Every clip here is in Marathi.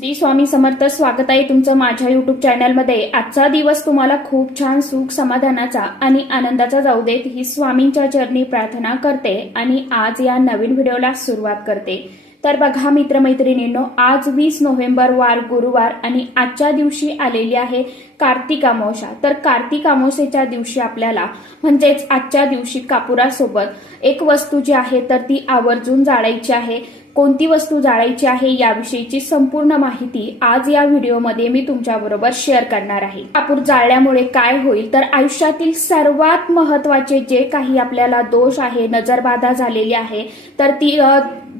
श्री स्वामी समर्थ स्वागत आहे तुमचं माझ्या युट्यूब चॅनलमध्ये आजचा दिवस तुम्हाला खूप छान सुख समाधानाचा आणि आनंदाचा जाऊ देत ही स्वामींच्या चरणी प्रार्थना करते आणि आज या नवीन व्हिडिओला सुरुवात करते. तर बघा मित्रमैत्रिणींनो आज वीस नोव्हेंबर वार गुरुवार आणि आजच्या दिवशी आलेली आहे कार्तिक अमावस्या. तर कार्तिक अमावस्येच्या दिवशी आपल्याला म्हणजेच आजच्या दिवशी कापुरासोबत एक वस्तू जी आहे तर ती आवर्जून जाळायची आहे. कोणती वस्तू जाळायची आहे याविषयीची संपूर्ण माहिती आज या व्हिडिओमध्ये मी तुमच्याबरोबर शेअर करणार आहे. कापूर जाळल्यामुळे काय होईल तर आयुष्यातील सर्वात महत्त्वाचे जे काही आपल्याला दोष आहे नजरबाधा झालेली आहे तर ती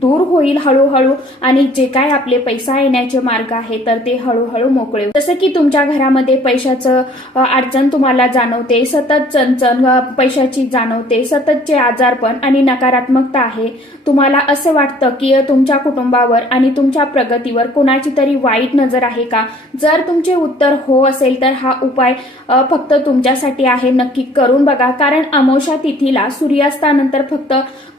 दूर होईल हळूहळू आणि जे काय आपले पैसा येण्याचे मार्ग आहे तर ते हळूहळू मोकळे जसं की तुमच्या घरामध्ये पैशाचं अडचण तुम्हाला जाणवते सतत चणचण पैशाची जाणवते सततचे आजारपण आणि नकारात्मकता आहे. तुम्हाला असं वाटतं की तुमच्या कुटुंबावर आणि तुमच्या प्रगतीवर कोणाची तरी वाईट नजर आहे का? जर तुमचे उत्तर हो असेल तर हा उपाय फक्त तुमच्यासाठी आहे. नक्की करून बघा. कारण अमोशा तिथीला सूर्यास्तानंतर फक्त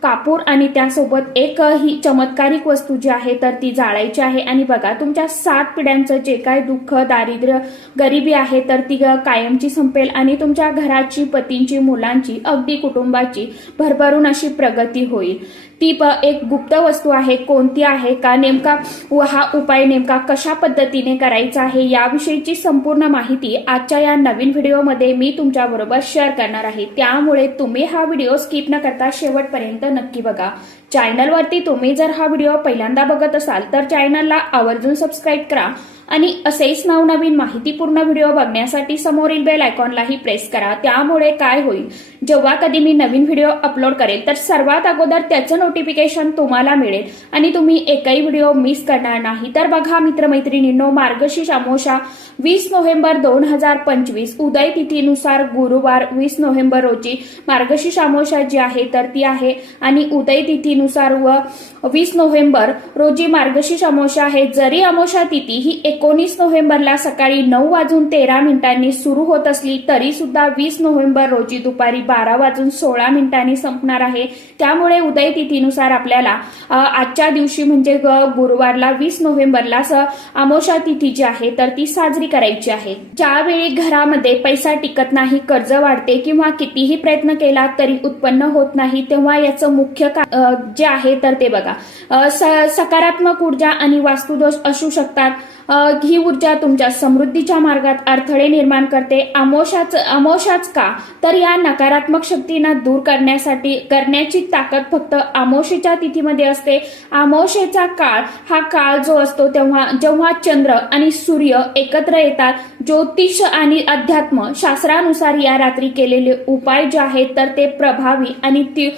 कापूर आणि त्यासोबत एक ही चमत्कारिक वस्तू जी आहे तर ती जाळायची आहे. आणि बघा तुमच्या सात पिढ्यांचं जे काय दुःख दारिद्र्य गरिबी आहे तर ती कायमची संपेल आणि तुमच्या घराची पतींची मुलांची अगदी कुटुंबाची भरभरून अशी प्रगती होईल. ती प एक गुप्त वस्तू आहे कोणती आहे का नेमका व हा उपाय नेमका कशा पद्धतीने करायचा आहे याविषयीची संपूर्ण माहिती आजच्या या नवीन व्हिडिओमध्ये मी तुमच्याबरोबर शेअर करणार आहे. त्यामुळे तुम्ही हा व्हिडिओ स्किप न करता शेवटपर्यंत नक्की बघा. चॅनलवरती तुम्ही जर हा व्हिडिओ पहिल्यांदा बघत असाल तर चॅनलला आवर्जून सबस्क्राईब करा. आणि असेच नवनवीन माहितीपूर्ण व्हिडिओ बघण्यासाठी समोरील बेल आयकॉनलाही प्रेस करा. त्यामुळे काय होईल? जेव्हा कधी मी नवीन व्हिडिओ अपलोड करेल तर सर्वात अगोदर त्याचं नोटिफिकेशन तुम्हाला मिळेल. आणि तुम्ही एकही व्हिडिओ मिस करणार नाही. तर बघा मित्रमैत्रिणींनो मार्गशीर्ष अमोशा वीस नोव्हेंबर दोन हजार पंचवीस उदय तिथीनुसार गुरुवार वीस नोव्हेंबर रोजी मार्गशीर्ष अमोशा जी आहे तर ती आहे. आणि उदय तिथीनुसार व वीस नोव्हेंबर रोजी मार्गशीर्ष अमोशा आहे. जरी अमोशा तिथी ही एक एकोणीस नोव्हेंबरला सकाळी नऊ वाजून तेरा मिनिटांनी सुरू होत असली तरी सुद्धा वीस नोव्हेंबर रोजी दुपारी बारा वाजून सोळा मिनिटांनी संपणार आहे. त्यामुळे उदय तिथीनुसार आपल्याला आजच्या दिवशी म्हणजे ग- गुरुवारला वीस नोव्हेंबरला अमोषा अमोशा तिथी जी आहे तर ती साजरी करायची आहे. ज्यावेळी घरामध्ये पैसा टिकत नाही कर्ज वाढते किंवा कितीही प्रयत्न केला तरी उत्पन्न होत नाही तेव्हा याचं मुख्य जे आहे तर ते बघा. स- सकारात्मक ऊर्जा आणि वास्तुदोष असू शकतात. ही ऊर्जा तुमच्या समृद्धीच्या मार्गात अडथळे निर्माण करते. अमोशाच अमोशाच का? तर या नकारात्मक शक्तींना दूर करण्यासाठी करण्याची ताकद फक्त आमोशेच्या तिथीमध्ये असते. अमोशेचा काळ हा काळ जो असतो तेव्हा जेव्हा चंद्र आणि सूर्य एकत्र येतात ज्योतिष आणि अध्यात्म शास्त्रानुसार या रात्री केलेले उपाय जे आहेत तर ते प्रभावी आणि ती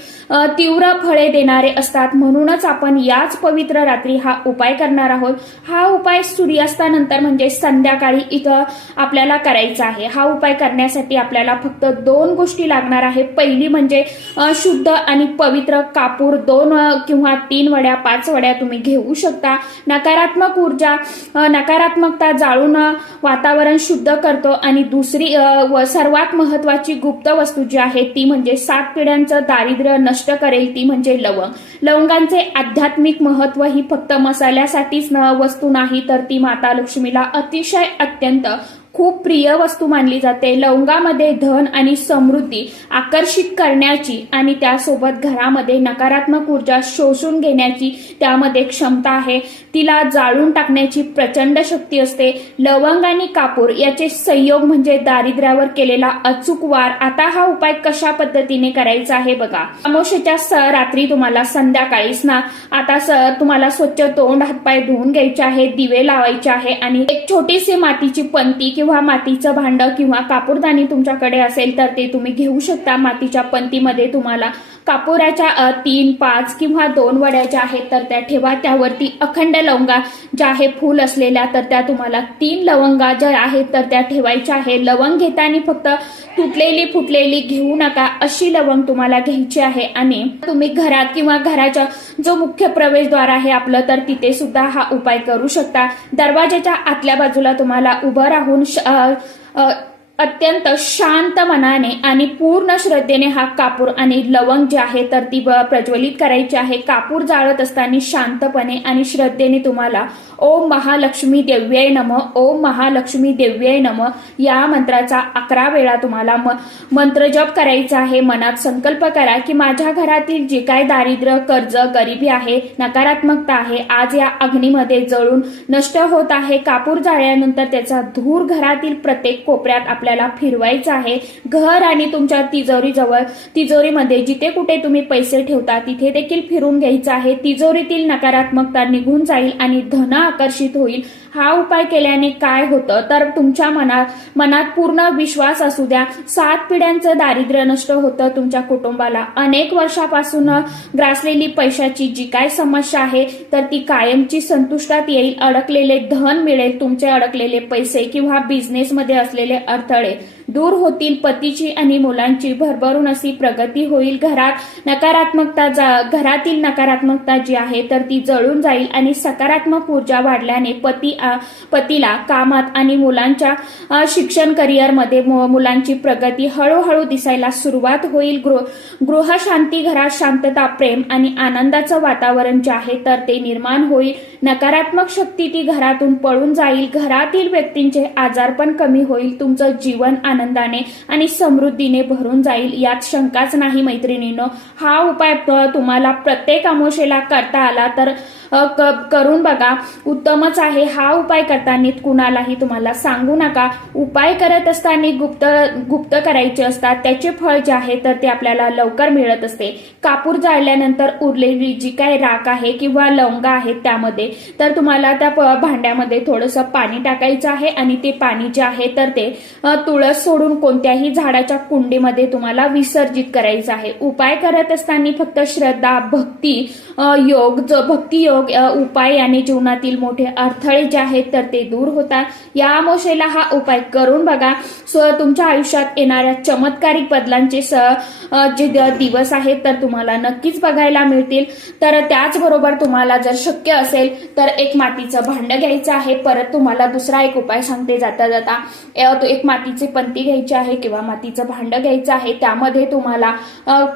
तीव्र फळे देणारे असतात. म्हणूनच आपण याच पवित्र रात्री हा उपाय करणार आहोत. हा उपाय सूर्यास्तानंतर म्हणजे संध्याकाळी इथं आपल्याला करायचा आहे. हा उपाय करण्यासाठी आपल्याला फक्त दोन गोष्टी लागणार आहे पहिली म्हणजे शुद्ध आणि पवित्र कापूर दोन किंवा तीन वड्या पाच वड्या तुम्ही घेऊ शकता. नकारात्मक ऊर्जा नकारात्मकता जाळून वातावरण वातावरण शुद्ध करतो आणि दुसरी व सर्वात महत्वाची गुप्त वस्तू जी आहे ती म्हणजे सात पिढ्यांचं दारिद्र्य नष्ट करेल ती म्हणजे लवंग. लवंगांचे आध्यात्मिक महत्त्व ही फक्त मसाल्यासाठीच वस्तू नाही तर ती माता लक्ष्मीला अतिशय अत्यंत खूप प्रिय वस्तू मानली जाते. लवंगामध्ये धन आणि समृद्धी आकर्षित करण्याची आणि त्यासोबत घरामध्ये नकारात्मक ऊर्जा शोषून घेण्याची त्यामध्ये क्षमता आहे. तिला जाळून टाकण्याची प्रचंड शक्ती असते. लवंग आणि कापूर याचे संयोग म्हणजे दारिद्र्यावर केलेला अचूक वार. आता हा उपाय कशा पद्धतीने करायचा आहे बघा. अमोशेच्या स रात्री तुम्हाला संध्याकाळीच ना आता स तुम्हाला स्वच्छ तोंड हातपाय धुवून घ्यायचे आहे दिवे लावायचे आहे आणि एक छोटीशी मातीची पंती किंवा मातीचं भांडं किंवा कापूरदानी तुमच्याकडे असेल तर ते तुम्ही घेऊ शकता. मातीच्या पंतीमध्ये तुम्हाला कापुराच्या तीन पाच किंवा दोन वड्या ज्या आहेत तर त्या ठेवा. त्यावरती अखंड लवंगा ज्या आहे फूल असलेल्या तर त्या तुम्हाला तीन लवंगा ज्या आहेत तर त्या ठेवायच्या आहे. लवंग घेताना फक्त तुटलेली फुटलेली घेऊ नका अशी लवंग तुम्हाला घ्यायची आहे. आणि तुम्ही घरात किंवा घराच्या जो मुख्य प्रवेशद्वार आहे आपलं तर तिथे सुद्धा हा उपाय करू शकता. दरवाजाच्या आतल्या बाजूला तुम्हाला उभं राहून श- अत्यंत शांत मनाने आणि पूर्ण श्रद्धेने हा कापूर आणि लवंग जे आहे तर ती प्रज्वलित करायची आहे. कापूर जाळत असताना शांतपणे आणि श्रद्धेने तुम्हाला ओम महालक्ष्मी देव्यय नम ओम महालक्ष्मी देव्यय नम या मंत्राचा अकरा वेळा तुम्हाला म- मंत्र जप करायचा आहे. मनात संकल्प करा की माझ्या घरातील जे काय दारिद्र्य कर्ज गरिबी आहे नकारात्मकता आहे आज या अग्नीमध्ये जळून नष्ट होत आहे. कापूर जाळल्यानंतर त्याचा धूर घरातील प्रत्येक कोपऱ्यात आपल्याला फिरवायचं आहे. घर आणि तुमच्या तिजोरी जवळ तिजोरीमध्ये जिथे कुठे तुम्ही पैसे ठेवता तिथे देखील फिरून घ्यायचं आहे. तिजोरीतील नकारात्मकता निघून जाईल आणि धन आकर्षित होईल. हा उपाय केल्याने काय होतं? तर तुमच्या मनात मनात पूर्ण विश्वास असू द्या. सात पिढ्यांचं दारिद्र्य नष्ट होतं. तुमच्या कुटुंबाला अनेक वर्षापासून ग्रासलेली पैशाची जी काय समस्या आहे तर ती कायमची संतुष्टात येईल. अडकलेले धन मिळेल. तुमचे अडकलेले पैसे किंवा बिझनेसमध्ये असलेले अर्थ अडथळे दूर होतील पतीची आणि मुलांची. भरभरून अशी प्रगती होईल. घरात नकारात्मकता जा घरातील नकारात्मकता जी आहे तर ती जळून जाईल आणि सकारात्मक ऊर्जा वाढल्याने पती आ- पतीला कामात आणि मुलांच्या शिक्षण करिअरमध्ये मु- मुलांची प्रगती हळूहळू दिसायला सुरुवात होईल. गृह गृहशांती घरात शांतता प्रेम आणि आनंदाचं वातावरण जे आहे तर ते निर्माण होईल. नकारात्मक शक्ती ती घरातून पळून जाईल. घरातील व्यक्तींचे आजारपण कमी होईल. तुमचं जीवन आनंदाने आणि समृद्धीने भरून जाईल यात शंकाच नाही मैत्रिणीनो. हा उपाय तुम्हाला प्रत्येक अमोशेला करता आला तर करून बघा. उत्तमच आहे. हा उपाय करताना कुणालाही तुम्हाला सांगू नका. उपाय करत असताना गुप्त गुप्त करायचे असतात. त्याचे फळ जे आहे तर ते आपल्याला लवकर मिळत असते. कापूर जाळल्यानंतर उरलेली जी काय राख आहे किंवा लवंगा आहेत त्यामध्ये तर तुम्हाला त्या प- भांड्यामध्ये थोडंसं पाणी टाकायचं आहे आणि ते पाणी जे आहे तर ते तुळस सोडून कोणत्याही झाडाच्या कुंडीमध्ये तुम्हाला विसर्जित करायचं आहे. उपाय करत असताना फक्त श्रद्धा भक्ती योग जो भक्ती योग अ, उपाय आणि जीवनातील मोठे अडथळे जे आहेत तर ते दूर होतात. या अमोशेला हा उपाय करून बघा. सो तुमच्या आयुष्यात येणाऱ्या चमत्कारिक बदलांचे स जे दिवस आहेत तर तुम्हाला नक्कीच बघायला मिळतील. तर त्याचबरोबर तुम्हाला जर शक्य असेल तर एक मातीचं भांडं घ्यायचं आहे. परत तुम्हाला दुसरा एक उपाय सांगते जाता जाता. तो एक मातीची पंती घ्यायची आहे किंवा मातीचं भांडं घ्यायचं आहे. त्यामध्ये तुम्हाला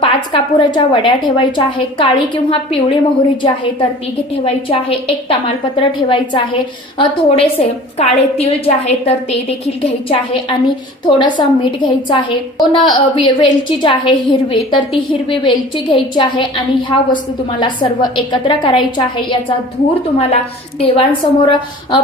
पाच कापुराच्या वड्या ठेवायच्या आहे काळी किंवा पिवळी मोहरी जी आहे तर ती घे- ठेवायची आहे एक तमालपत्र ठेवायचं आहे. थोडेसे काळे तीळ जे आहे तर ते देखील घ्यायचे आहे आणि थोडंसं मीठ घ्यायचं आहे. दोन वे- वेलची जी आहे हिरवी तर ती हिरवी वेलची घ्यायची आहे आणि ह्या वस्तू तुम्हाला सर्व एकत्र करायच्या आहे. याचा धूर तुम्हाला देवांसमोर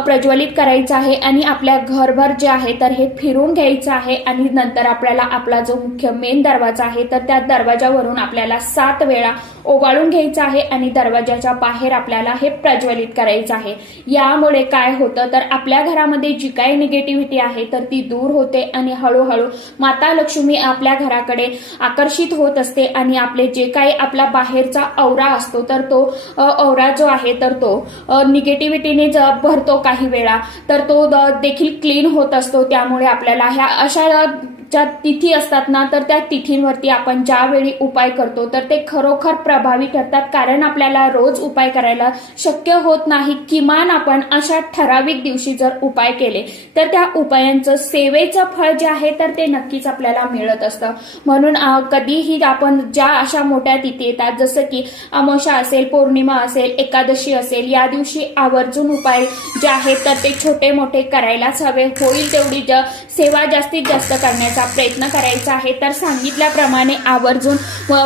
प्रज्वलित करायचा आहे आणि आपल्या घरभर जे आहे तर हे फिरून घ्यायचं आहे आणि नंतर आपल्याला आपला जो मुख्य मेन दरवाजा आहे तर त्या दरवाजावरून आपल्याला सात वेळा ओवाळून घ्यायचं आहे आणि दरवाजाच्या बाहेर आपल्याला हे प्रज्वलित करायचं आहे. यामुळे काय होतं? तर आपल्या घरामध्ये जी काही निगेटिव्हिटी आहे तर ती दूर होते आणि हळूहळू माता लक्ष्मी आपल्या घराकडे आकर्षित होत असते आणि आपले जे काही आपला बाहेरचा औरा असतो तर तो औरा जो आहे तर तो निगेटिव्हिटीने भरतो काही वेळा. तर तो द- देखील क्लीन होत असतो. त्यामुळे आपल्याला ह्या अशा ज्या तिथी असतात ना तर त्या तिथींवरती आपण ज्यावेळी उपाय करतो तर ते खरोखर प्रभावी ठरतात. कारण आपल्याला रोज उपाय करायला शक्य होत नाही किमान आपण अशा ठराविक दिवशी जर उपाय केले तर त्या उपायांचं सेवेचं फळ जे आहे तर ते नक्कीच आपल्याला मिळत असतं. म्हणून कधीही आपण ज्या अशा मोठ्या तिथी येतात जसं की अमावस्या असेल पौर्णिमा असेल एकादशी असेल या दिवशी आवर्जून उपाय जे आहेत तर ते छोटे मोठे करायलाच हवे. होईल तेवढी ज सेवा जास्तीत जास्त करण्याचा प्रयत्न करायचा आहे तर सांगितल्याप्रमाणे आवर्जून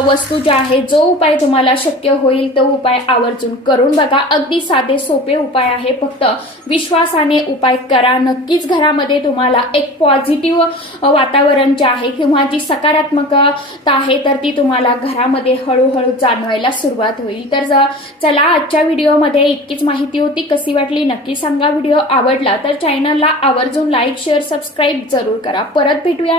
वस्तू ज्या आहे जो उपाय तुम्हाला शक्य होईल तो उपाय आवर्जून करून बघा. अगदी साधे सोपे उपाय आहे. फक्त विश्वासाने उपाय करा. नक्कीच घरामध्ये तुम्हाला एक पॉझिटिव्ह वातावरण जे आहे किंवा जी सकारात्मकता आहे तर ती तुम्हाला घरामध्ये हळूहळू जाणवायला सुरुवात होईल. तर चला आजच्या व्हिडिओमध्ये इतकीच माहिती होती. कशी वाटली? नक्की सांगा. व्हिडिओ आवडला तर चॅनलला आवर्जून लाईक शेअर सबस्क्राईब जरूर करा. परत भेटूया